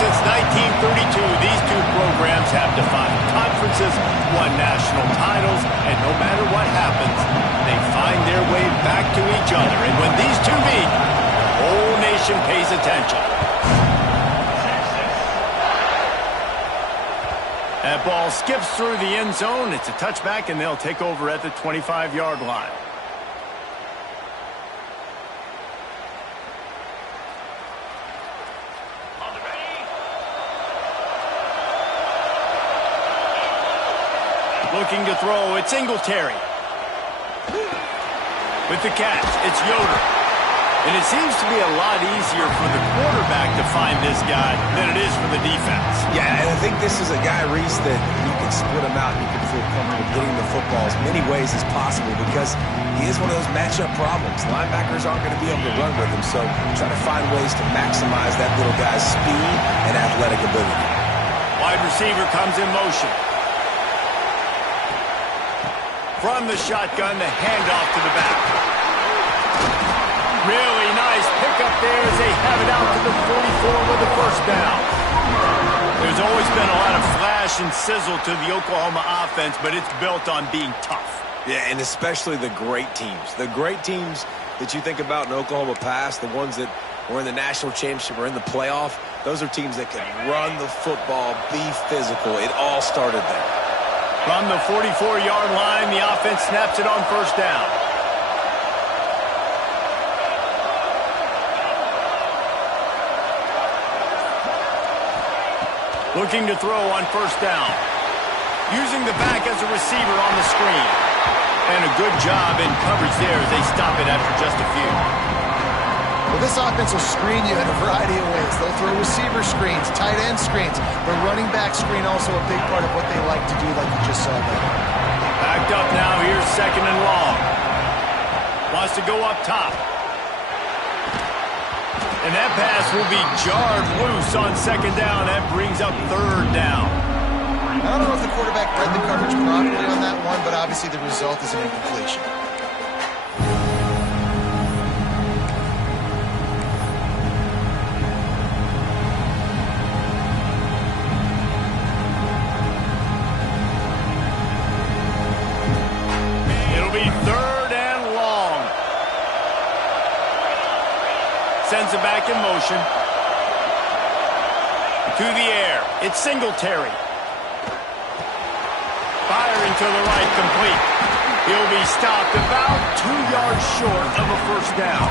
Since 1932, these two programs have defined conferences, won national titles, and no matter what happens, they find their way back to each other. And when these two meet, the whole nation pays attention. That ball skips through the end zone. It's a touchback, and they'll take over at the 25-yard line. Looking to throw, it's Singletary. With the catch, it's Yoder. And it seems to be a lot easier for the quarterback to find this guy than it is for the defense. Yeah, and I think this is a guy, Reese, that you can split him out and you can feel comfortable getting the football as many ways as possible because he is one of those matchup problems. Linebackers aren't going to be able to run with him, so try to find ways to maximize that little guy's speed and athletic ability. Wide receiver comes in motion. From the shotgun, the handoff to the back. Really nice pickup there as they have it out to the 44 with the first down. There's always been a lot of flash and sizzle to the Oklahoma offense, but it's built on being tough. Yeah, and especially the great teams. The great teams that you think about in Oklahoma past, the ones that were in the national championship or in the playoff, those are teams that can run the football, be physical. It all started there. From the 44-yard line, the offense snaps it on first down. Looking to throw on first down. Using the back as a receiver on the screen. And a good job in coverage there as they stop it after just a few. Well, this offense will screen you in a variety of ways. They'll throw receiver screens, tight end screens. The running back screen also a big part of what they like to do, like you just saw there. Backed up now. Here's second and long. Wants to go up top. And that pass will be jarred loose on second down. That brings up third down. I don't know if the quarterback read the coverage properly on that one, but obviously the result is an incompletion. It'll be third and long. Sends it back in motion. To the air. It's Singletary. Firing to the right, complete. He'll be stopped about 2 yards short of a first down.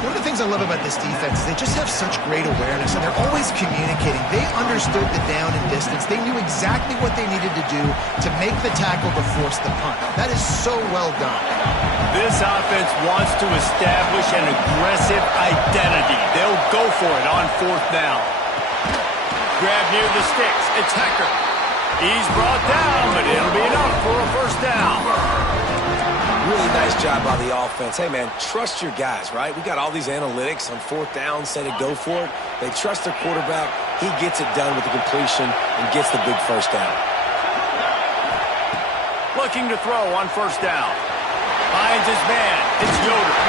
One of the things I love about this defense is they just have such great awareness, and they're always communicating. They understood the down and distance. They knew exactly what they needed to do to make the tackle to force the punt. That is so well done. This offense wants to establish an aggressive identity. They'll go for it on fourth down. Grab near the sticks. It's Hecker. He's brought down, but it'll be enough for a first down. Really nice job by the offense. Hey, man, trust your guys, right? We got all these analytics on fourth down, say to go for it. They trust their quarterback. He gets it done with the completion and gets the big first down. Looking to throw on first down. Finds his man. It's Yoder.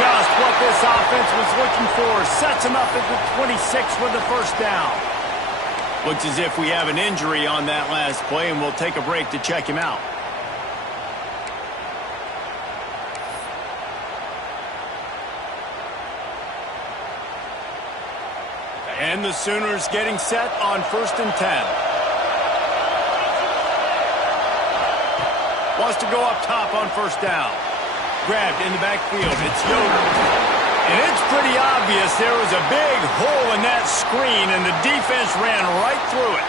Just what this offense was looking for. Sets him up at the 26 with the first down. Looks as if we have an injury on that last play, and we'll take a break to check him out. And the Sooners getting set on 1st and 10. Wants to go up top on first down. Grabbed in the backfield. It's Yoder. And it's pretty obvious there was a big hole in that screen, and the defense ran right through it.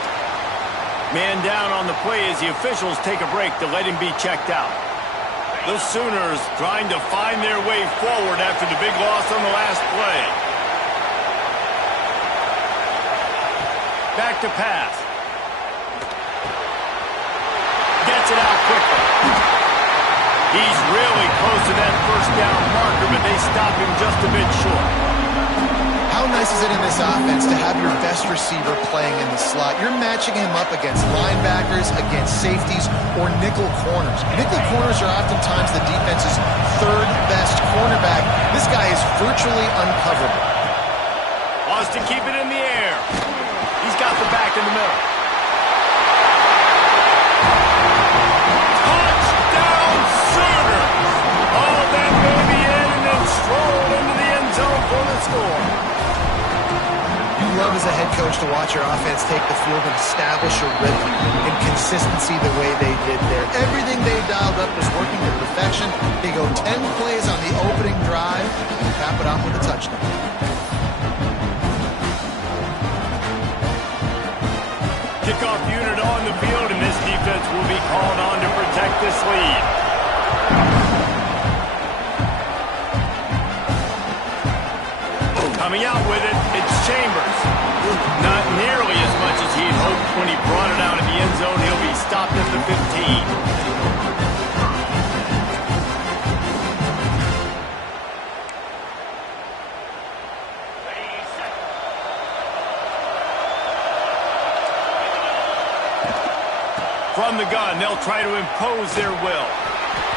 Man down on the play as the officials take a break to let him be checked out. The Sooners trying to find their way forward after the big loss on the last play. Back to pass. Gets it out quickly. He's really close to that first down marker, but they stop him just a bit short. How nice is it in this offense to have your best receiver playing in the slot? You're matching him up against linebackers, against safeties, or nickel corners. Nickel corners are oftentimes the defense's third best cornerback. This guy is virtually uncoverable. Wants to keep it in the air. He's got the back in the middle. Touchdown Sooners! Haul that baby in and then stroll into the end zone for the score. You love as a head coach to watch your offense take the field and establish a rhythm and consistency the way they did there. Everything they dialed up was working to perfection. They go 10 plays on the opening drive and cap it off with a touchdown. Kickoff unit on the field, and this defense will be called on to protect this lead. Coming out with it, it's Chambers. Not nearly as much as he'd hoped when he brought it out of the end zone. He'll be stopped at the 15. From the gun, they'll try to impose their will.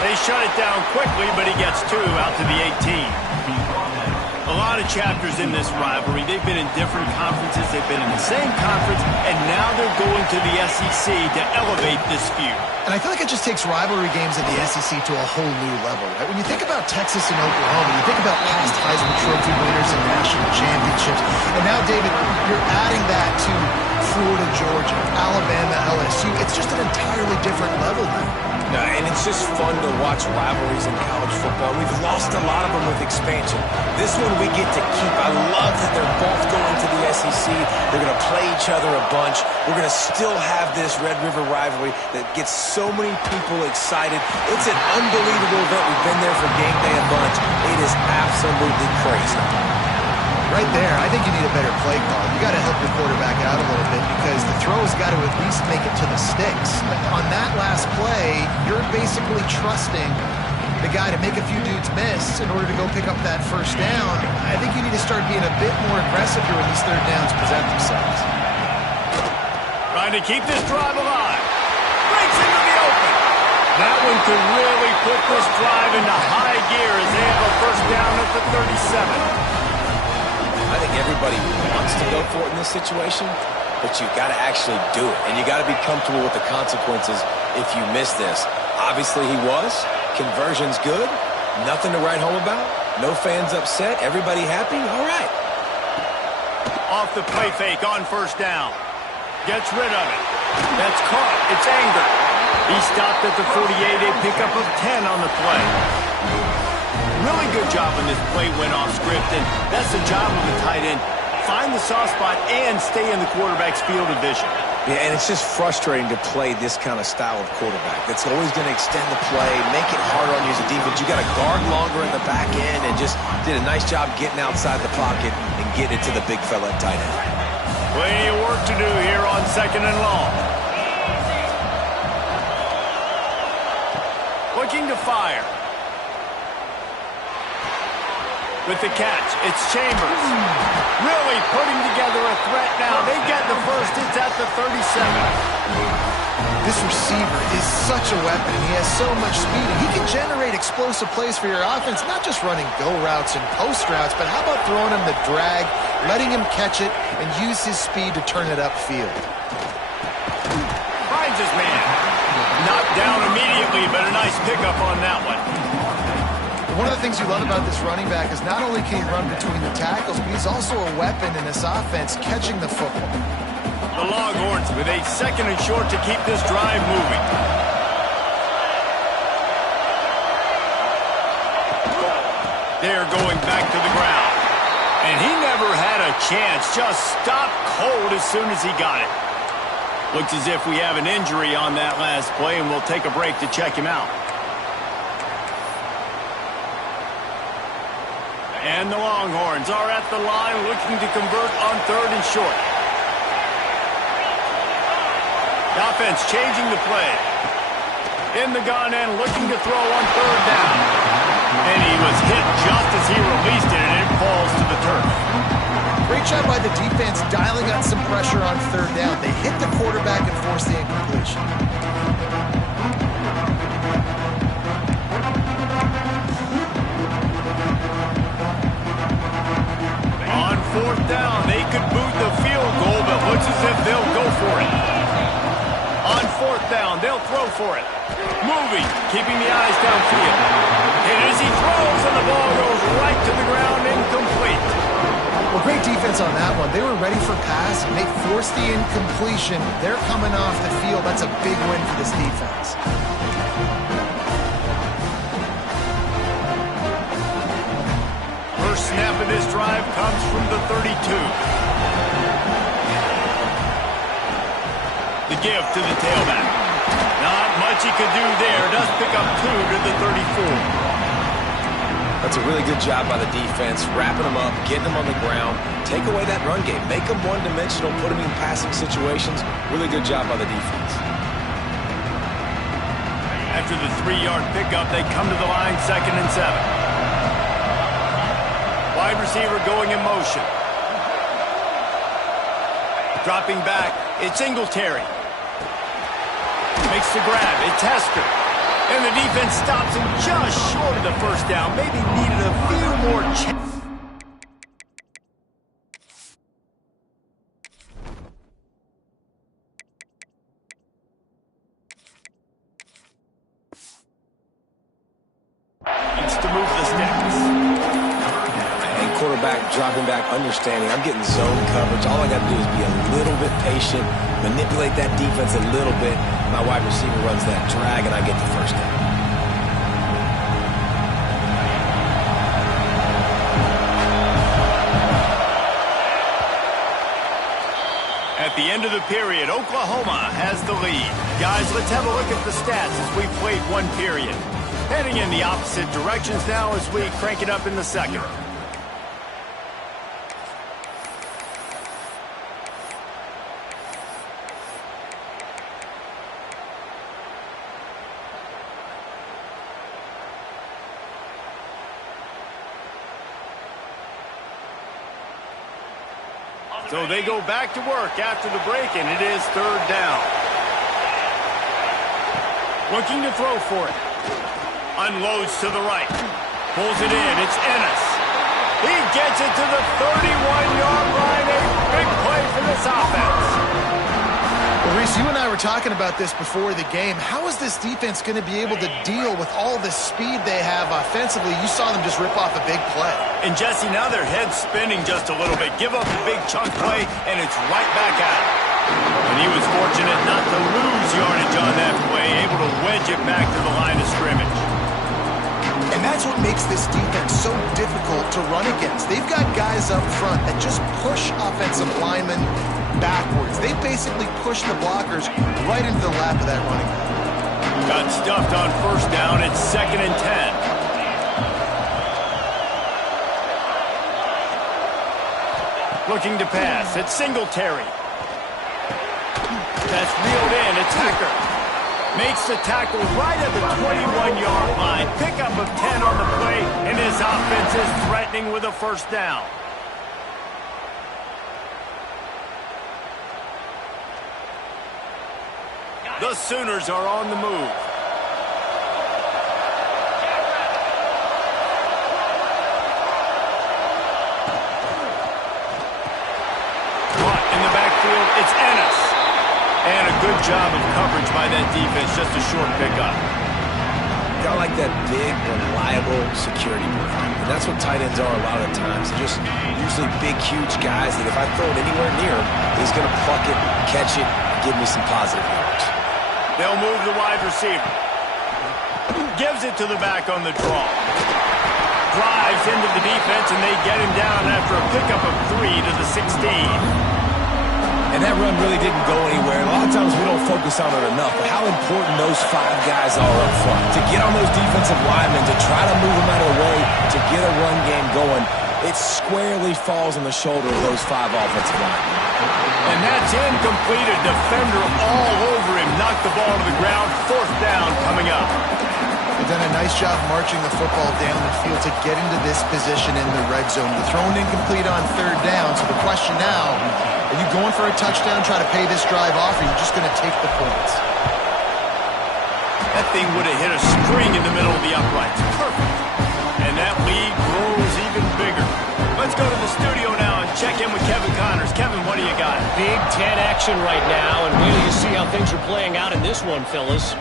They shut it down quickly, but he gets 2 out to the 18. A lot of chapters in this rivalry. They've been in different conferences. They've been in the same conference, and now they're going to the SEC to elevate this feud. And I feel like it just takes rivalry games in the SEC to a whole new level, right? When you think about Texas and Oklahoma, you think about past Heisman Trophy winners and national championships. And now, David, you're adding that to Florida, Georgia, Alabama, LSU. It's just an entirely different level now. And it's just fun to watch rivalries in college football. We've lost a lot of them with expansion. This one we get to keep. I love that they're both going to the SEC. They're going to play each other a bunch. We're going to still have this Red River rivalry that gets so many people excited. It's an unbelievable event. We've been there for game day a bunch. It is absolutely crazy. Right there, I think you need a better play call. You got to help your quarterback out a little bit because the throw's got to at least make it to the sticks. On that last play, you're basically trusting the guy to make a few dudes miss in order to go pick up that first down. I think you need to start being a bit more aggressive here when these third downs present themselves. Trying to keep this drive alive. Breaks into the open. That one could really put this drive into high gear as they have a first down at the 37. I think everybody wants to go for it in this situation, but you got to actually do it, and you got to be comfortable with the consequences if you miss this. Obviously, he was. Conversion's good. Nothing to write home about. No fans upset. Everybody happy. All right. Off the play fake on first down. Gets rid of it. That's caught. It's Anger. He stopped at the 48, a pickup of 10 on the play. Really good job when this play went off script, and that's the job of a tight end. Find the soft spot and stay in the quarterback's field of vision. Yeah, and it's just frustrating to play this kind of style of quarterback. That's always going to extend the play, make it harder on you as a defense. You got to guard longer in the back end, and just did a nice job getting outside the pocket and getting it to the big fella at tight end. Plenty of work to do here on 2nd and long. Looking to fire. With the catch, it's Chambers. Really putting together a threat now. They get the first. It's at the 37. This receiver is such a weapon. He has so much speed. And he can generate explosive plays for your offense, not just running go routes and post routes, but how about throwing him the drag, letting him catch it, and use his speed to turn it upfield. Finds his man. Knocked down immediately, but a nice pickup on that one. One of the things you love about this running back is not only can he run between the tackles, but he's also a weapon in this offense catching the football. The Longhorns with a 2nd and short to keep this drive moving. They're going back to the ground. And he never had a chance. Just stopped cold as soon as he got it. Looks as if we have an injury on that last play, and we'll take a break to check him out. And the Longhorns are at the line looking to convert on 3rd and short. The offense changing the play. In the gun and looking to throw on 3rd down. And he was hit just as he released it, and it falls to the turf. Great job by the defense dialing up some pressure on 3rd down. They hit the quarterback and forced the incompletion. fourth down. They could boot the field goal, but looks as if they'll go for it. On fourth down, they'll throw for it. Moving, keeping the eyes downfield. And as he throws, and the ball goes right to the ground, incomplete. Well, great defense on that one. They were ready for pass, and they forced the incompletion. They're coming off the field. That's a big win for this defense. First snap of this drive comes from the 32. The give to the tailback. Not much he could do there. Does pick up 2 to the 34. That's a really good job by the defense, wrapping them up, getting them on the ground, take away that run game, make them one-dimensional, put them in passing situations. Really good job by the defense. After the 3-yard pickup, they come to the line, 2nd and 7. Wide receiver going in motion. Dropping back, it's Singletary. Makes the grab, it's Hester. And the defense stops him just short of the first down. Maybe needed a few more chances. Needs to move the sticks. And quarterback dropping back, understanding. I'm getting zone coverage. All I got to do is be a little bit patient, manipulate that defense a little bit. My wide receiver runs that drag, and I get the first down. At the end of the period, Oklahoma has the lead. Guys, let's have a look at the stats as we played one period. Heading in the opposite directions now as we crank it up in the second. So they go back to work after the break, and it is 3rd down. Looking to throw for it. Unloads to the right. Pulls it in. It's Ennis. He gets it to the 31-yard line. A big play for this offense. Well, Reese, you and I were talking about this before the game. How is this defense going to be able to deal with all the speed they have offensively? You saw them just rip off a big play. And Jesse, now their head's spinning just a little bit. Give up a big chunk play, and it's right back at him. And he was fortunate not to lose yardage on that play, able to wedge it back to the line of scrimmage. And that's what makes this defense so difficult to run against. They've got guys up front that just push offensive linemen backwards. They basically push the blockers right into the lap of that running back. Got stuffed on first down. It's 2nd and 10. Looking to pass. It's Singletary. That's reeled in. It's Hacker. Makes the tackle right at the 21-yard line. Pickup of 10 on the play, and his offense is threatening with a first down. The Sooners are on the move. Caught in the backfield, it's Ennis. And a good job of coverage by that defense, just a short pickup. Got like that big, reliable security provider. And that's what tight ends are a lot of the times. They're just usually big, huge guys that if I throw it anywhere near him, he's going to pluck it, catch it, give me some positive yards. They'll move the wide receiver. Gives it to the back on the draw. Drives into the defense, and they get him down after a pickup of 3 to the 16. And that run really didn't go anywhere. A lot of times we don't focus on it enough, but how important those 5 guys are up front. To get on those defensive linemen, to try to move them out of the way, to get a run game going, it squarely falls on the shoulder of those 5 offensive linemen. And that's incomplete. A defender all over him. Knocked the ball to the ground. 4th down coming up. They've done a nice job marching the football down the field to get into this position in the red zone. They're thrown incomplete on 3rd down, so the question now, are you going for a touchdown, try to pay this drive off, or are you just going to take the points? That thing would have hit a string in the middle of the uprights. Perfect. And that lead grows even bigger. Let's go to the studio now and check him Big Ten action right now, and wait till you see how things are playing out in this one, fellas.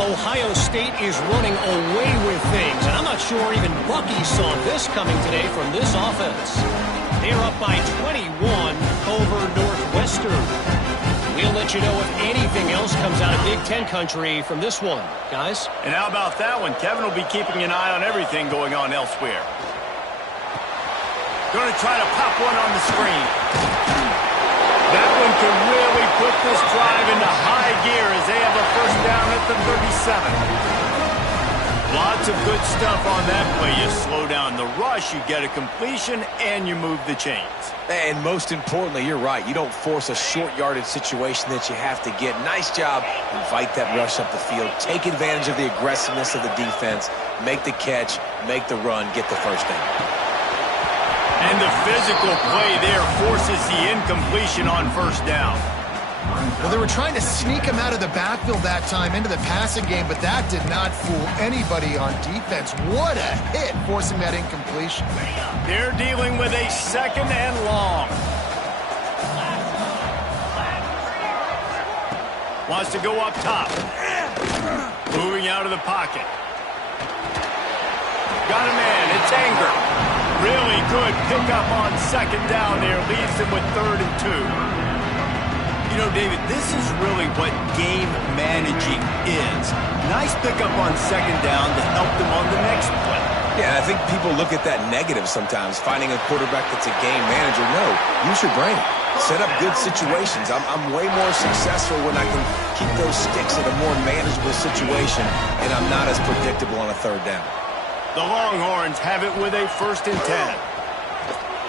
Ohio State is running away with things, and I'm not sure even Bucky saw this coming today from this offense. They're up by 21 over Northwestern. We'll let you know if anything else comes out of Big Ten country from this one, guys. And how about that one? Kevin will be keeping an eye on everything going on elsewhere. Going to try to pop one on the screen. That one could really put this drive into high gear as they have a first down at the 37. Lots of good stuff on that play. You slow down the rush, you get a completion, and you move the chains. And most importantly, you're right. You don't force a short yardage situation that you have to get. Nice job. Invite that rush up the field. Take advantage of the aggressiveness of the defense. Make the catch. Make the run. Get the first down. And the physical play there forces the incompletion on first down. Well, they were trying to sneak him out of the backfield that time into the passing game, but that did not fool anybody on defense. What a hit, forcing that incompletion. They're dealing with a second and long. Wants to go up top. Moving out of the pocket. Got a man. It's Anger. Really good pickup on second down there. Leaves them with 3rd and 2. You know, David, this is really what game managing is. Nice pickup on second down to help them on the next play. Yeah, I think people look at that negative sometimes, finding a quarterback that's a game manager. No, use your brain. Set up good situations. I'm way more successful when I can keep those sticks in a more manageable situation, and I'm not as predictable on a 3rd down. The Longhorns have it with a 1st and 10.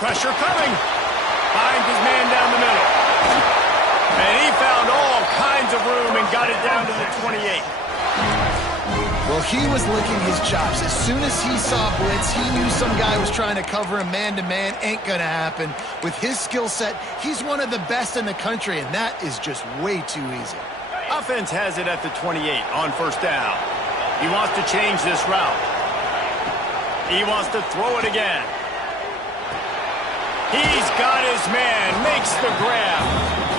Pressure coming. Finds his man down the middle. And he found all kinds of room and got it down to the 28. Well, he was licking his chops. As soon as he saw blitz, he knew some guy was trying to cover him man-to-man. Ain't going to happen. With his skill set, he's one of the best in the country, and that is just way too easy. Offense has it at the 28 on first down. He wants to change this route. He wants to throw it again. He's got his man, makes the grab.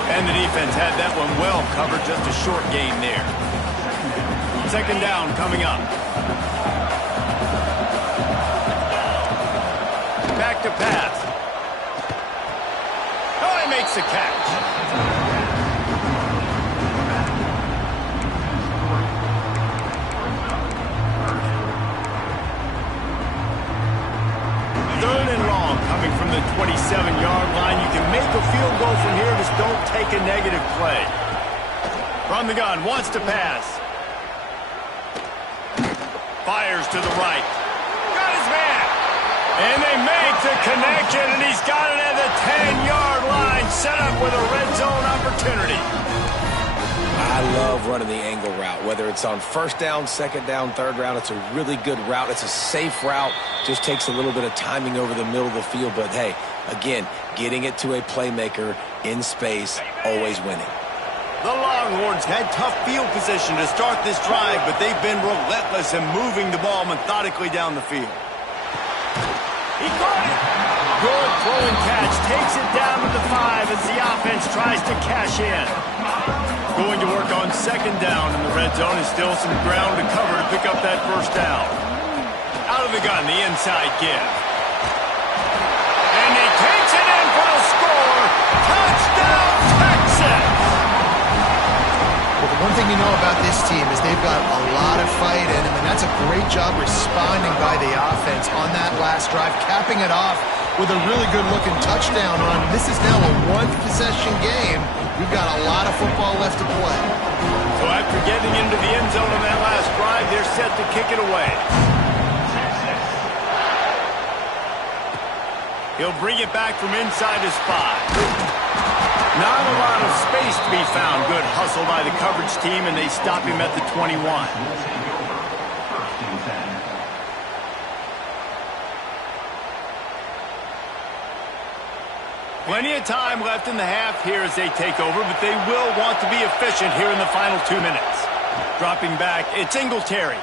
And the defense had that one well covered, just a short gain there. Second down coming up. Back to pass. Oh, he makes the catch. 3rd and long coming from the 27-yard line. You can make a field goal from here, just don't take a negative play. From the gun, wants to pass. Fires to the right. Got his man. And they make the connection, and he's got it at the 10-yard line, set up with a red zone opportunity. I love running the angle route, whether it's on 1st down, 2nd down, 3rd round. It's a really good route. It's a safe route. Just takes a little bit of timing over the middle of the field. But, hey, again, getting it to a playmaker in space, always winning. The Longhorns had tough field position to start this drive, but they've been relentless in moving the ball methodically down the field. He caught it. Good throw and catch. Takes it down to the 5 as the offense tries to cash in. Going to work on second down in the red zone, and still some ground to cover to pick up that first down. Out of the gun, the inside give. And he takes it in for the score. Touchdown, Texas! Well, the one thing you know about this team is they've got a lot of fight in them, and that's a great job responding by the offense on that last drive, capping it off with a really good-looking touchdown run. This is now a one-possession game. We've got a lot of football left to play. So after getting into the end zone on that last drive, they're set to kick it away. He'll bring it back from inside his 5. Not a lot of space to be found. Good hustle by the coverage team, and they stop him at the 21. Plenty of time left in the half here as they take over, but they will want to be efficient here in the final 2 minutes. Dropping back, it's Singletary.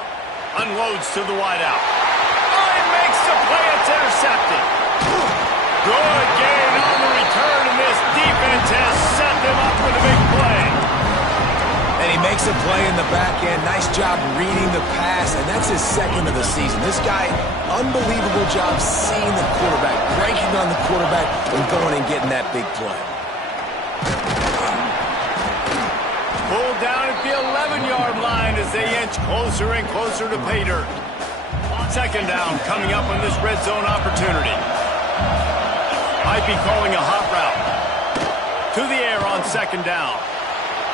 Unloads to the wideout. Oh, he makes the play. It's intercepted. Good gain on the return, and this defense has Makes a play in the back end. Nice job reading the pass, and that's his second of the season. This guy, unbelievable job seeing the quarterback, breaking on the quarterback, and going and getting that big play. Pulled down at the 11-yard line as they inch closer and closer to pay dirt. Second down coming up on this red zone opportunity. Might be calling a hot route. To the air on second down.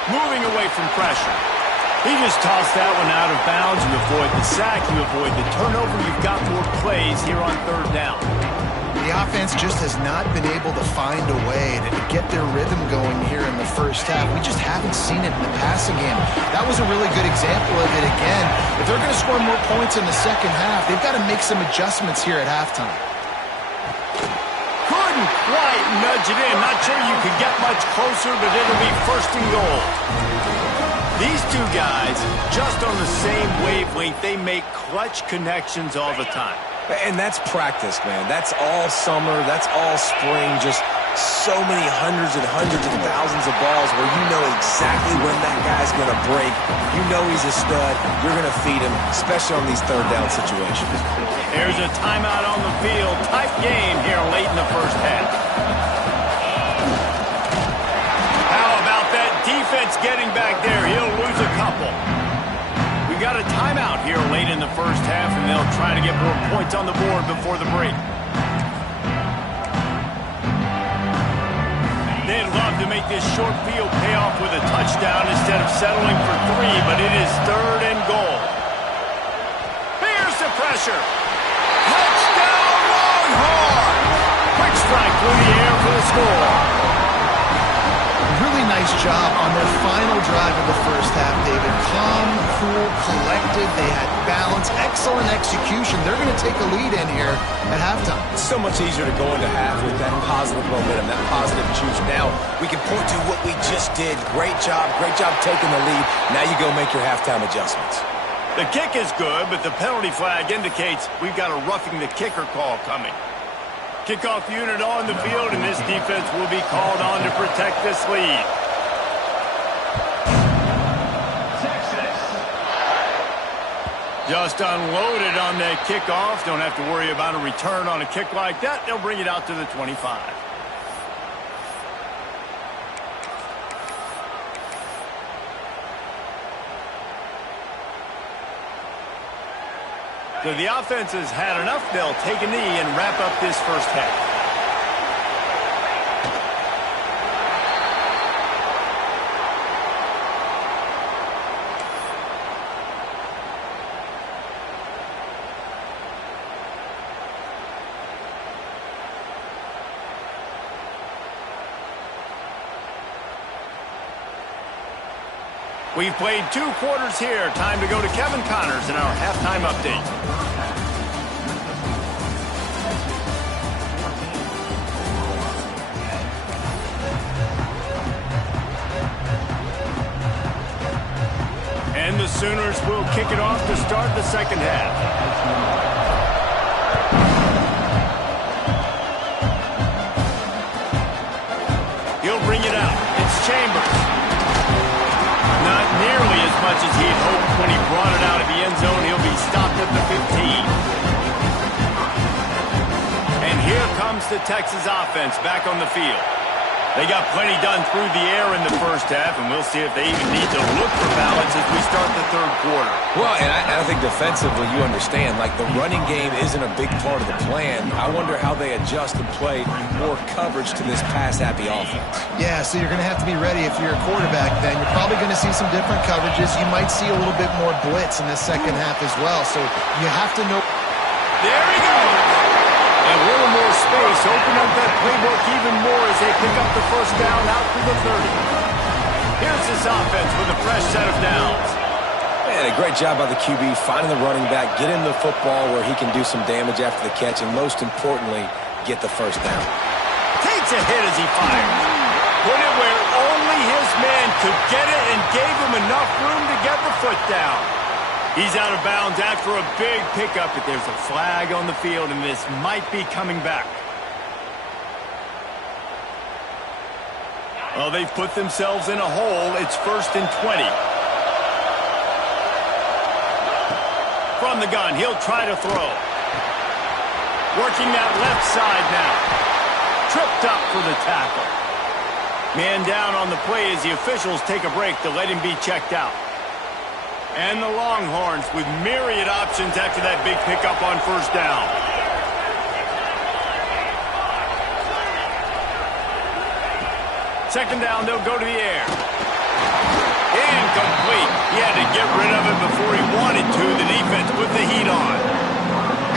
Moving away from pressure. He just tossed that one out of bounds. You avoid the sack, you avoid the turnover. You've got more plays here on third down. The offense just has not been able to find a way to get their rhythm going here in the first half. We just haven't seen it in the passing game. That was a really good example of it again. If they're going to score more points in the second half, they've got to make some adjustments here at halftime. Couldn't quite nudge it in. Not sure you could get much closer, but it'll be first and goal. These two guys, just on the same wavelength, they make clutch connections all the time. And that's practice, man. That's all summer. That's all spring. Just so many hundreds and thousands of balls where you know exactly when that guy's going to break. You know he's a stud. You're going to feed him, especially on these third down situations. There's a timeout on the field. Tight game here late in the first half. How about that defense getting back there? He'll lose a couple. We got a timeout here late in the first half, and they'll try to get more points on the board before the break. They'd love to make this short field pay off with a touchdown instead of settling for 3, but it is third and goal. Here's the pressure. Touchdown, Longhorn! Quick strike through the air for the score. Really nice job on their final drive of the first half, David. Calm, cool, collected. They had balance, excellent execution. They're going to take a lead in here at halftime. It's so much easier to go into half with that positive momentum, that positive juice. Now we can point to what we just did. Great job taking the lead. Now you go make your halftime adjustments. The kick is good, but the penalty flag indicates we've got a roughing the kicker call coming. Kickoff unit on the field, and this defense will be called on to protect this lead. Just unloaded on that kickoff. Don't have to worry about a return on a kick like that. They'll bring it out to the 25. So the offense has had enough. They'll take a knee and wrap up this first half. We've played 2 quarters here. Time to go to Kevin Connors in our halftime update. And the Sooners will kick it off to start the second half. He'll bring it out. It's Chambers. Not nearly as much as he'd hoped when he brought it out of the end zone. He'll be stopped at the 15. And here comes the Texas offense back on the field. They got plenty done through the air in the first half, and we'll see if they even need to look for balance as we start the third quarter. Well, and I think defensively, you understand, like the running game isn't a big part of the plan. I wonder how they adjust and play more coverage to this pass-happy offense. Yeah, so you're going to have to be ready if you're a quarterback then. You're probably going to see some different coverages. You might see a little bit more blitz in the second half as well. So you have to know. There he goes. And a little more space. Open up that playbook even more as they pick up the first down out to the 30. Here's this offense with a fresh set of downs. And a great job by the QB finding the running back, get him the football where he can do some damage after the catch, and most importantly, get the first down. Takes a hit as he fires. Put it where only his man could get it and gave him enough room to get the foot down. He's out of bounds after a big pickup, but there's a flag on the field, and this might be coming back. Well, they've put themselves in a hole. It's 1st and 20. From the gun, he'll try to throw. Working that left side now. Tripped up for the tackle. Man down on the play as the officials take a break to let him be checked out. And the Longhorns with myriad options after that big pickup on first down. Second down, they'll go to the air. Incomplete. He had to get rid of it before he wanted to. The defense put the heat on.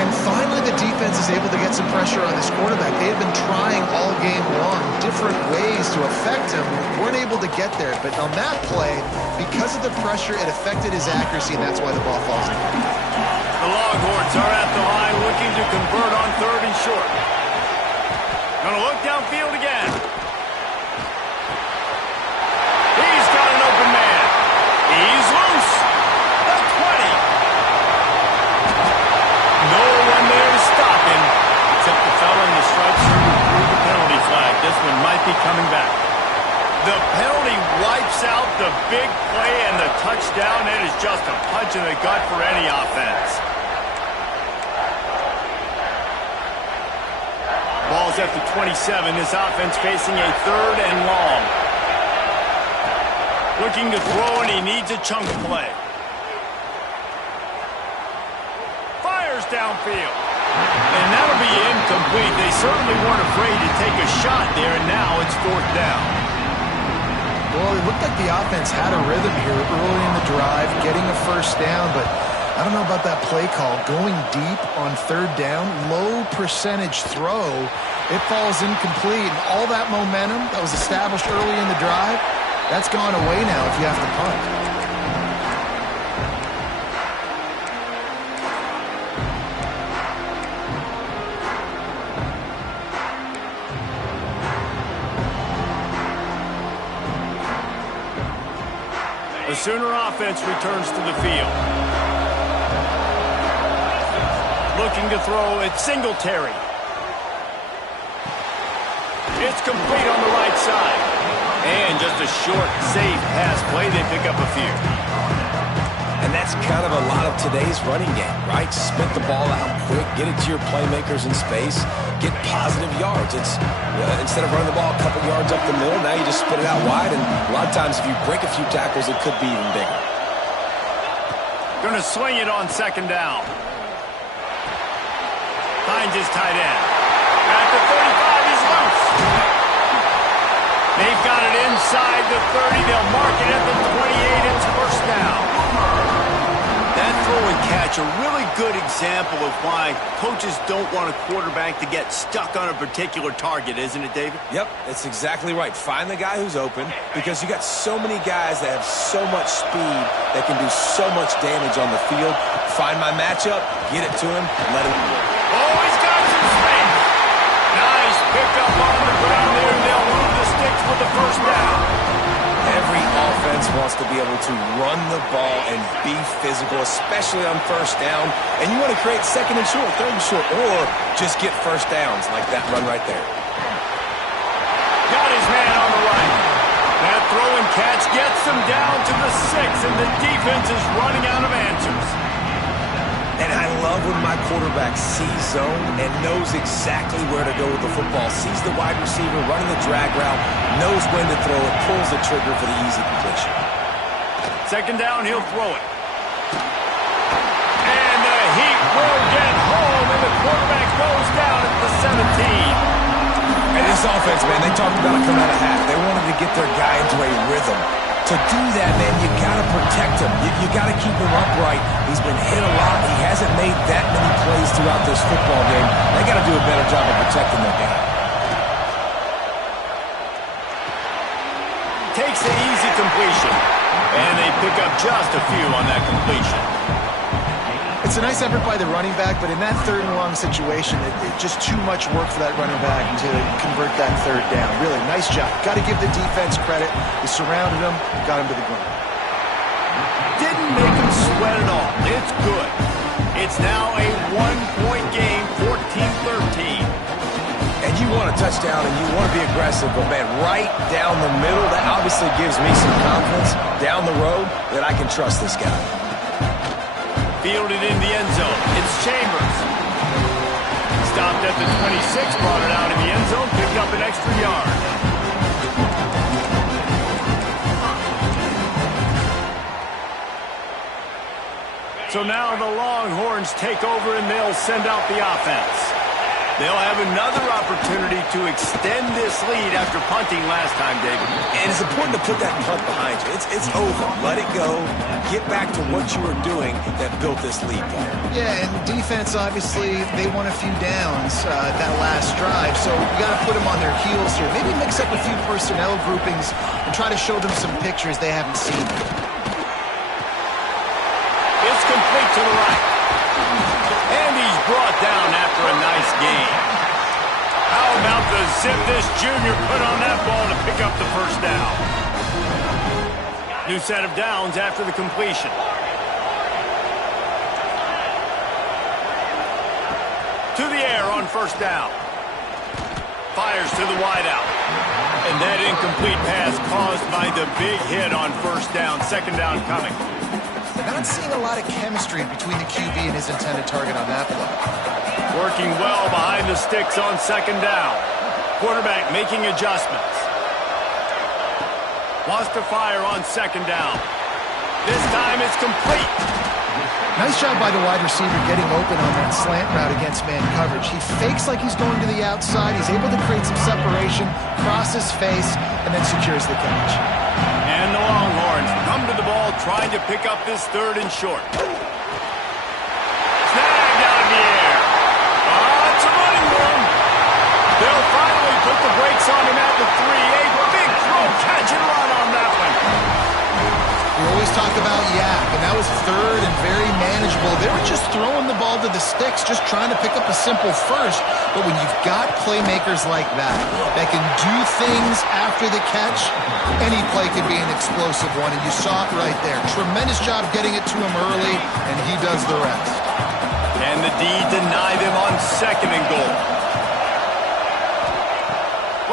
And finally, the defense is able to get some pressure on this quarterback. They had been trying all game long different ways to affect him. Weren't able to get there. But on that play, because of the pressure, it affected his accuracy, and that's why the ball falls in. The Longhorns are at the line looking to convert on 3rd and short. Gonna look downfield again. He's got an open man. He's loose. The 20. No one there to stop him, except the fellow in the stripes who threw the penalty flag. This one might be coming back. The penalty wipes out the big play and the touchdown. It is just a punch in the gut for any offense. Ball's at the 27. This offense facing a 3rd and long. Looking to throw, and he needs a chunk play. Fires downfield. And that'll be incomplete. They certainly weren't afraid to take a shot there, and now it's 4th down. Well, it looked like the offense had a rhythm here early in the drive, getting a first down, but I don't know about that play call. Going deep on 3rd down, low percentage throw, it falls incomplete. And all that momentum that was established early in the drive, that's gone away now if you have to punt. The Sooner offense returns to the field. Looking to throw at Singletary. It's complete on the right side. And just a short, safe pass play. They pick up a few. And that's kind of a lot of today's running game, right? Spit the ball out quick, get it to your playmakers in space, get positive yards. It's instead of running the ball a couple yards up the middle, now you just spit it out wide, and a lot of times if you break a few tackles, it could be even bigger. Going to swing it on 2nd down. Finds his tight end. At the 35, he's loose. They've got it inside the 30. They'll mark it at the 28. It's 1st down. That throw and catch, a really good example of why coaches don't want a quarterback to get stuck on a particular target, isn't it, David? Yep, that's exactly right. Find the guy who's open, because you got so many guys that have so much speed that can do so much damage on the field. Find my matchup, get it to him, and let him do it. Oh, he's got some space. Nice pickup on the ground there. They'll move the sticks with the 1st down. Every offense wants to be able to run the ball and be physical, especially on 1st down. And you want to create 2nd and short, 3rd and short, or just get 1st downs like that run right there. Got his man on the right. That throw and catch gets him down to the 6, and the defense is running out of answers. And I love when my quarterback sees zone and knows exactly where to go with the football. Sees the wide receiver running the drag route, knows when to throw it, pulls the trigger for the easy completion. 2nd down, he'll throw it. And the heat will get home, and the quarterback goes down at the 17. And this offense, man, they talked about it coming out of half. They wanted to get their guy into a rhythm. To do that, man, you got to protect him. You got to keep him upright. He's been hit a lot. He hasn't made that many plays throughout this football game. They got to do a better job of protecting their guy. Takes the easy completion, and they pick up just a few on that completion. It's a nice effort by the running back, but in that 3rd and long situation, it's just too much work for that running back to convert that 3rd down. Really, nice job. Got to give the defense credit. They surrounded him, got him to the ground. Didn't make him sweat at all. It's good. It's now a 1-point game, 14-13. And you want a touchdown and you want to be aggressive, but man, right down the middle, that obviously gives me some confidence down the road that I can trust this guy. fielded in the end zone. It's Chambers. Stopped at the 26, brought it out in the end zone, picked up an extra yard. So now the Longhorns take over and they'll send out the offense. They'll have another opportunity to extend this lead after punting last time, David. And it's important to put that punt behind you. It's over. Let it go. Get back to what you were doing that built this lead, Paul. Yeah, and defense, obviously, they won a few downs that last drive, so you got to put them on their heels here. Maybe mix up a few personnel groupings and try to show them some pictures they haven't seen. It's complete to the right. And he's brought down after a nice gain. How about the zip this junior put on that ball to pick up the first down? New set of downs after the completion. To the air on first down. Fires to the wideout. And that incomplete pass caused by the big hit on first down. Second down coming. Not seeing a lot of chemistry between the QB and his intended target on that play. Working well behind the sticks on second down. Quarterback making adjustments. Wants to fire on second down. This time it's complete. Nice job by the wide receiver getting open on that slant route against man coverage. He fakes like he's going to the outside. He's able to create some separation, cross his face, and then secures the catch. And the Longhorns come to the ball trying to pick up this third and short. Snagged out in the air. It's a running room. They'll finally put the brakes on him at the 3. A big throw, catch and run on that one. We always talk about Yak, and that was third and very manageable. They were just throwing the ball to the sticks, just trying to pick up a simple first. But when you've got playmakers like that can do things after the catch, any play can be an explosive one, and you saw it right there. Tremendous job getting it to him early, and he does the rest. And the D deny them on second and goal.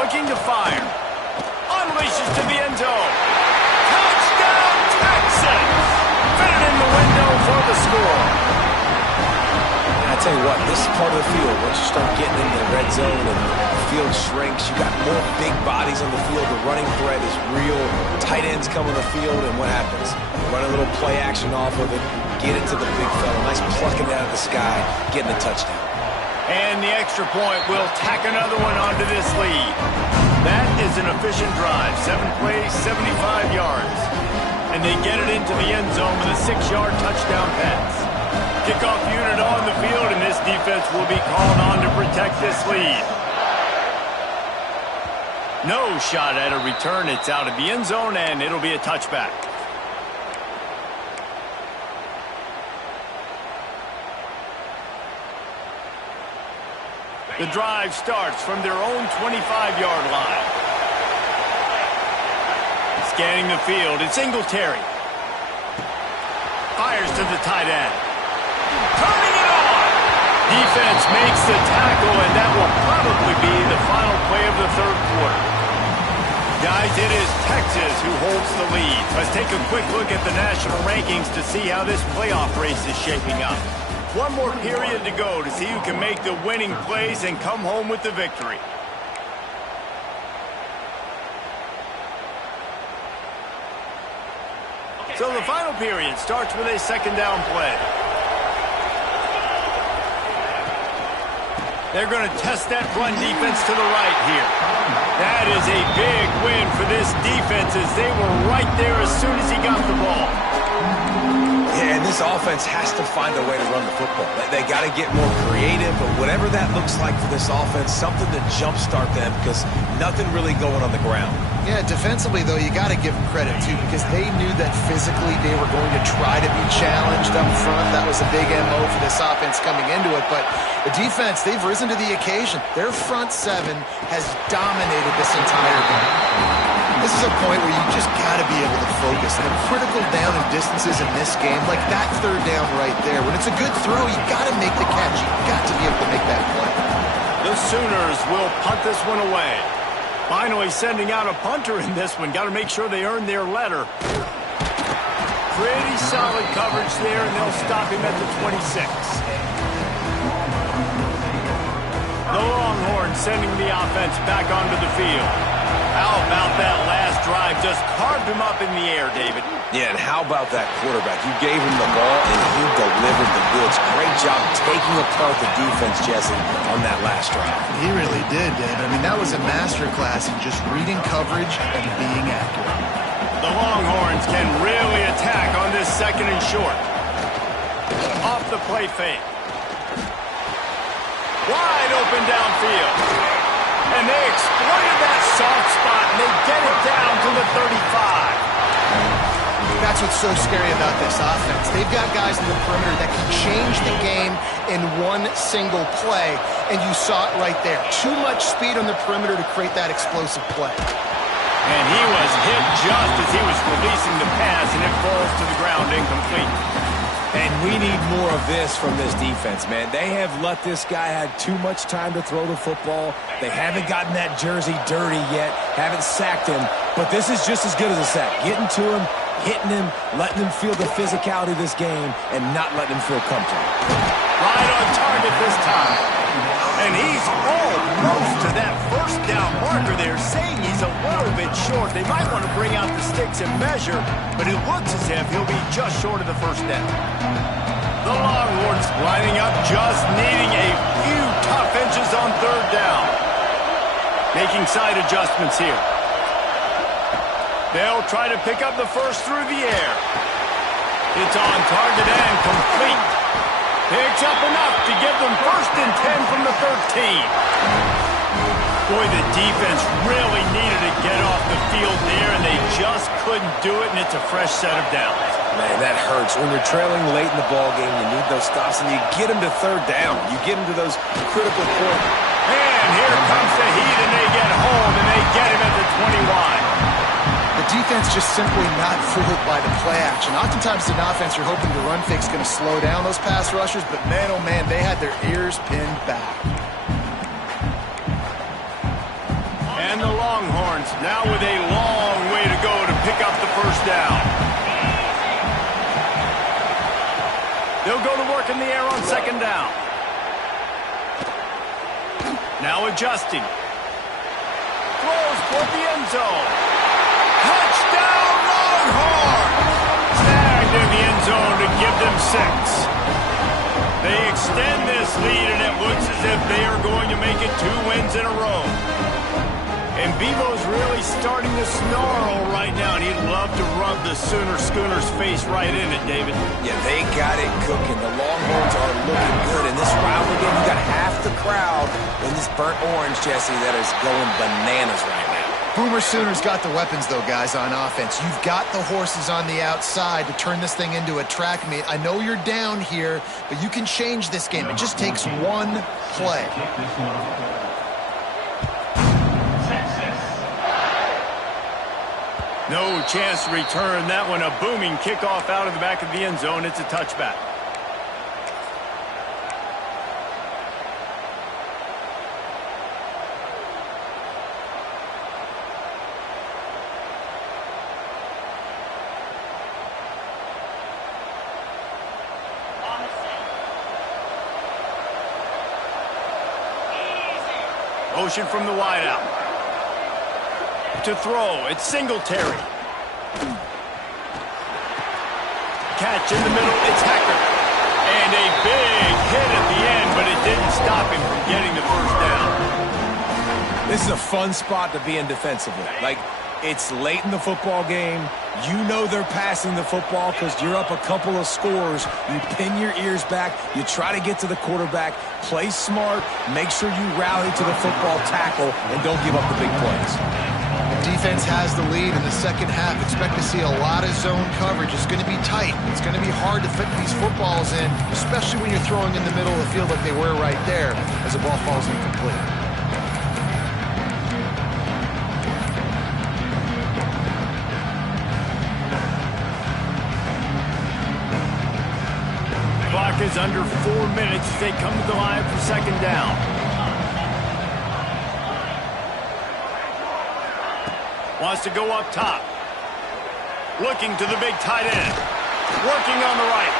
Looking to fire. Unleashes to the end zone. Touchdown, Texas! Fit it in the window for the score. I tell you what, this is part of the field. Once you start getting in the red zone and the field shrinks, you got more big bodies on the field. The running threat is real. Tight ends come on the field, and what happens? Run a little play action off of it, get it to the big fella. Nice plucking it out of the sky, getting the touchdown. And the extra point will tack another one onto this lead. That is an efficient drive. 7 plays, 75 yards. And they get it into the end zone with a 6-yard touchdown pass. Kickoff unit on the field, and this defense will be called on to protect this lead. No shot at a return. It's out of the end zone, and it'll be a touchback. The drive starts from their own 25-yard line. Scanning the field, it's Singletary. Fires to the tight end. Turning it on! Defense makes the tackle, and that will probably be the final play of the third quarter. Guys, it is Texas who holds the lead. Let's take a quick look at the national rankings to see how this playoff race is shaping up. One more period to go to see who can make the winning plays and come home with the victory. So the final period starts with a second down play. They're going to test that run defense to the right here. That is a big win for this defense as they were right there as soon as he got the ball. Yeah, and this offense has to find a way to run the football. They got to get more creative, but whatever that looks like for this offense, something to jumpstart them because nothing really going on the ground. Yeah, defensively, though, you got to give them credit, too, because they knew that physically they were going to try to be challenged up front. That was a big MO for this offense coming into it. But the defense, they've risen to the occasion. Their front seven has dominated this entire game. This is a point where you just got to be able to focus. And the critical down and distances in this game, like that third down right there, when it's a good throw, you got to make the catch. You got to be able to make that play. The Sooners will punt this one away. Finally sending out a punter in this one. Got to make sure they earn their letter. Pretty solid coverage there, and they'll stop him at the 26. The Longhorns sending the offense back onto the field. How about that last drive? Just carved him up in the air, David. Yeah, and how about that quarterback? You gave him the ball, and he delivered the goods. Great job taking apart the defense, Jesse, on that last drive. He really did, David. I mean, that was a masterclass in just reading coverage and being accurate. The Longhorns can really attack on this second and short. Off the play fake. Wide open downfield. And they exploited that soft spot, and they get it down to the 35. That's what's so scary about this offense. They've got guys in the perimeter that can change the game in one single play, and you saw it right there. Too much speed on the perimeter to create that explosive play. And he was hit just as he was releasing the pass, and it falls to the ground incomplete. And we need more of this from this defense, man. They have let this guy have too much time to throw the football. They haven't gotten that jersey dirty yet, haven't sacked him. But this is just as good as a sack. Getting to him, hitting him, letting him feel the physicality of this game, and not letting him feel comfortable. Right on target this time. And he's almost to that first down marker there, saying he's a little bit short. They might want to bring out the sticks and measure, but it looks as if he'll be just short of the first down. The Longhorns lining up, just needing a few tough inches on third down. Making side adjustments here. They'll try to pick up the first through the air. It's on target and complete. Picks up enough to give them first and 10 from the 13. Boy, the defense really needed to get off the field there, and they just couldn't do it, and it's a fresh set of downs. Man, that hurts. When you're trailing late in the ball game, you need those stops, and you get them to third down. You get them to those critical points. And here comes the heat, and they get home, and they get him at the 20-line. The defense just simply not fooled by the play action. Oftentimes, in offense, you're hoping the run fake's going to slow down those pass rushers, but man, oh man, they had their ears pinned back. And the Longhorns now with a long way to go to pick up the first down. They'll go to work in the air on second down. Now adjusting. Throws toward the end zone. Touchdown, Longhorns! Snagged in the end zone to give them 6. They extend this lead, and it looks as if they are going to make it 2 wins in a row. And Bevo's really starting to snarl right now, and he'd love to rub the Sooner Schooner's face right in it, David. Yeah, they got it cooking. The Longhorns are looking good. In this rivalry game, you got half the crowd in this burnt orange, Jesse, that is going bananas right now. Boomer Sooners got the weapons, though, guys, on offense. You've got the horses on the outside to turn this thing into a track meet. I know you're down here, but you can change this game. It just takes one play. No chance to return that one. A booming kickoff out of the back of the end zone. It's a touchback. Motion from the wideout. To throw, it's Singletary. Catch in the middle, it's Hacker. And a big hit at the end, but it didn't stop him from getting the first down. This is a fun spot to be in defensively. Like, it's late in the football game. You know they're passing the football because you're up a couple of scores. You pin your ears back. You try to get to the quarterback. Play smart. Make sure you rally to the football tackle and don't give up the big plays. Defense has the lead in the second half. Expect to see a lot of zone coverage. It's going to be tight. It's going to be hard to fit these footballs in, especially when you're throwing in the middle of the field like they were right there as the ball falls incomplete. Clock is under 4 minutes as they come to the line for second down. Wants to go up top. Looking to the big tight end. Working on the right.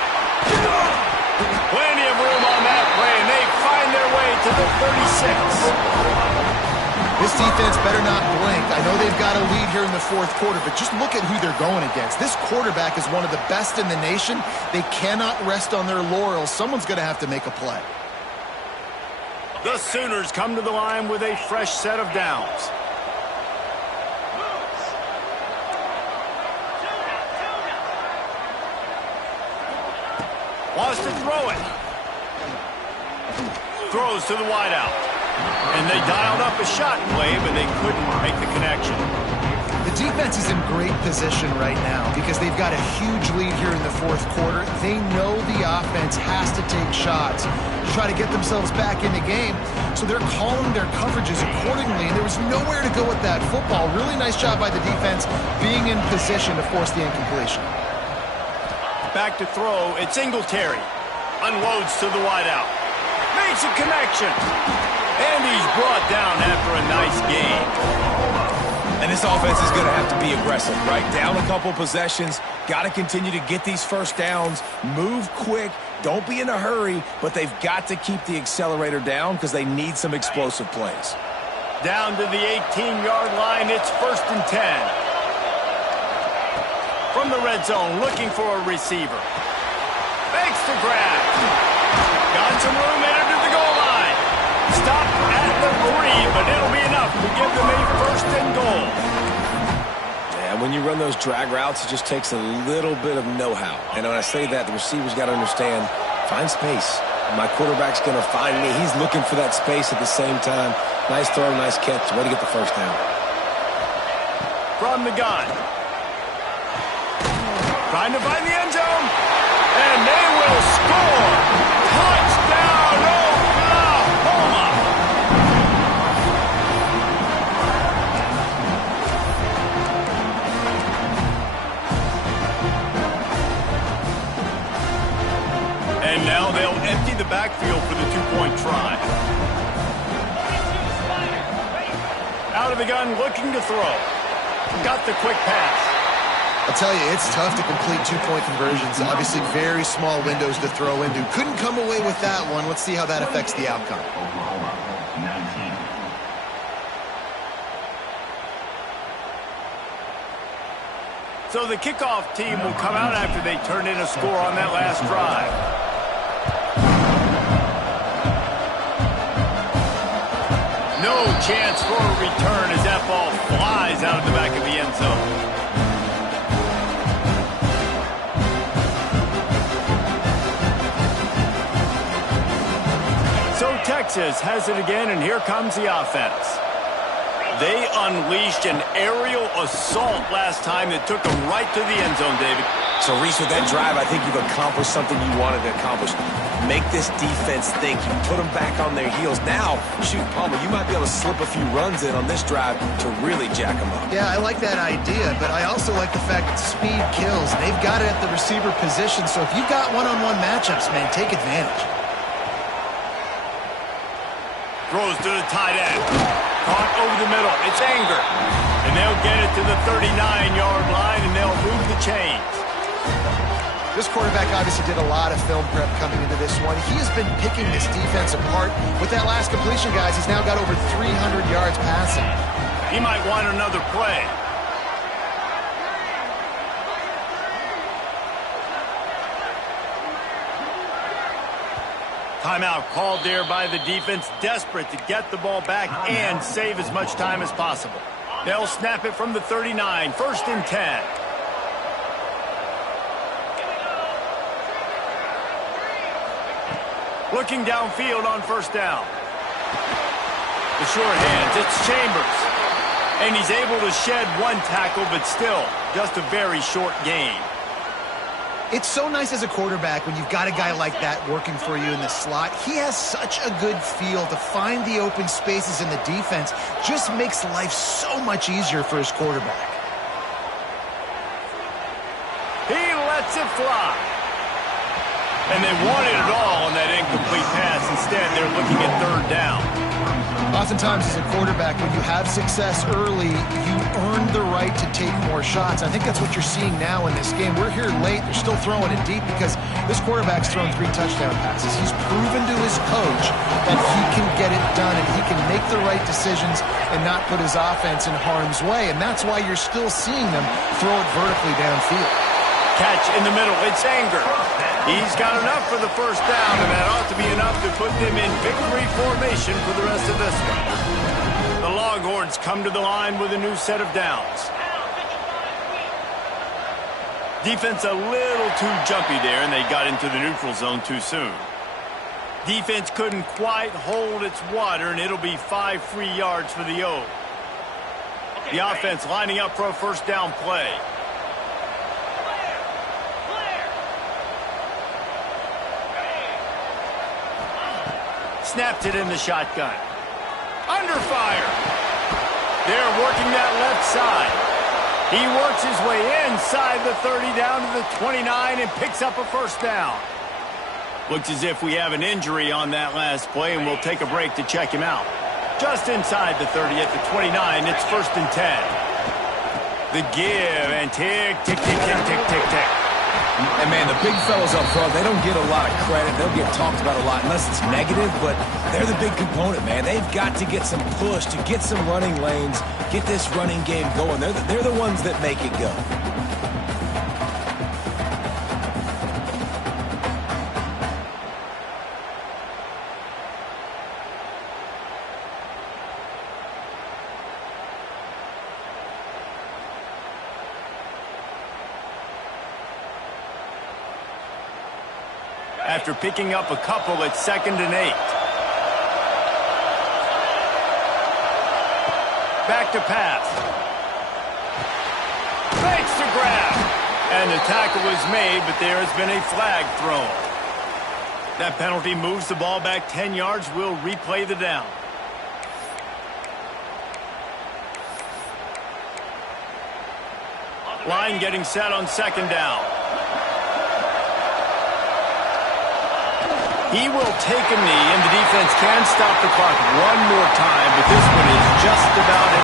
Plenty of room on that play, and they find their way to the 36. This defense better not blink. I know they've got a lead here in the fourth quarter, but just look at who they're going against. This quarterback is one of the best in the nation. They cannot rest on their laurels. Someone's going to have to make a play. The Sooners come to the line with a fresh set of downs. Wants to throw it. Throws to the wideout. And they dialed up a shot play, but they couldn't make the connection. The defense is in great position right now because they've got a huge lead here in the fourth quarter. They know the offense has to take shots to try to get themselves back in the game. So they're calling their coverages accordingly, and there was nowhere to go with that football. Really nice job by the defense being in position to force the incompletion. Back to throw. It's Singletary. Unloads to the wideout. Makes a connection. And he's brought down after a nice game. And this offense is going to have to be aggressive, right? Down a couple possessions. Got to continue to get these first downs. Move quick. Don't be in a hurry. But they've got to keep the accelerator down because they need some explosive plays. Down to the 18-yard line. It's 1st and 10. From the red zone, looking for a receiver. Fakes the grab. Got some room entered to the goal line. Stop at the 3, but it'll be enough to give them a 1st and goal. Yeah, when you run those drag routes, it just takes a little bit of know-how. And when I say that, the receiver's got to understand, find space. My quarterback's going to find me. He's looking for that space at the same time. Nice throw, nice catch. Way to get the first down. From the gun. Trying to find the end zone. And they will score. Touchdown, Oklahoma. And now they'll empty the backfield for the two-point try. Out of the gun, looking to throw. Got the quick pass. I'll tell you, it's tough to complete two-point conversions. Obviously, very small windows to throw into. Couldn't come away with that one. Let's see how that affects the outcome. So the kickoff team will come out after they turn in a score on that last drive. No chance for a return as that ball flies out of the back of the end zone. So Texas has it again, and here comes the offense. They unleashed an aerial assault last time that took them right to the end zone, David. So, Reese, with that drive, I think you've accomplished something you wanted to accomplish. Make this defense think. You put them back on their heels. Now, shoot, Palmer, you might be able to slip a few runs in on this drive to really jack them up. Yeah, I like that idea, but I also like the fact that speed kills. They've got it at the receiver position, so if you've got one-on-one matchups, man, take advantage. Throws to the tight end. Caught over the middle. It's Anger. And they'll get it to the 39-yard line, and they'll move the chains. This quarterback obviously did a lot of film prep coming into this one. He has been picking this defense apart. With that last completion, guys, he's now got over 300 yards passing. He might want another play. Timeout called there by the defense, desperate to get the ball back and save as much time as possible. They'll snap it from the 39, 1st and 10. Looking downfield on 1st down. The short hands, it's Chambers. And he's able to shed one tackle, but still, just a very short game. It's so nice as a quarterback when you've got a guy like that working for you in the slot. He has such a good feel to find the open spaces in the defense. Just makes life so much easier for his quarterback. He lets it fly. And they wanted it all on that incomplete pass. Instead, they're looking at 3rd down. Oftentimes as a quarterback, when you have success early, you earn the right right to take more shots. I think that's what you're seeing now in this game. We're here late. They're still throwing it deep because this quarterback's thrown 3 touchdown passes. He's proven to his coach that he can get it done and he can make the right decisions and not put his offense in harm's way. And that's why you're still seeing them throw it vertically downfield. Catch in the middle. It's Anger. He's got enough for the first down, and that ought to be enough to put them in victory formation for the rest of this one. The Longhorns come to the line with a new set of downs. Defense a little too jumpy there, and they got into the neutral zone too soon. Defense couldn't quite hold its water, and it'll be 5 free yards for the O. The offense lining up for a first down play. Snapped it in the shotgun. Under fire. They're working that left side. He works his way inside the 30 down to the 29 and picks up a first down. Looks as if we have an injury on that last play, and we'll take a break to check him out. Just inside the 30 at the 29, it's 1st and 10. The give and tick, tick, tick, tick, tick, tick, tick. And, man, the big fellas up front, they don't get a lot of credit. They'll get talked about a lot unless it's negative, but they're the big component, man. They've got to get some push, to get some running lanes, get this running game going. They're the ones that make it go. After picking up a couple, it's 2nd and 8. Back to pass. Fakes to grab. And the tackle was made, but there has been a flag thrown. That penalty moves the ball back 10 yards. We'll replay the down. Line getting set on 2nd down. He will take a knee, and the defense can stop the clock one more time, but this one is just about it.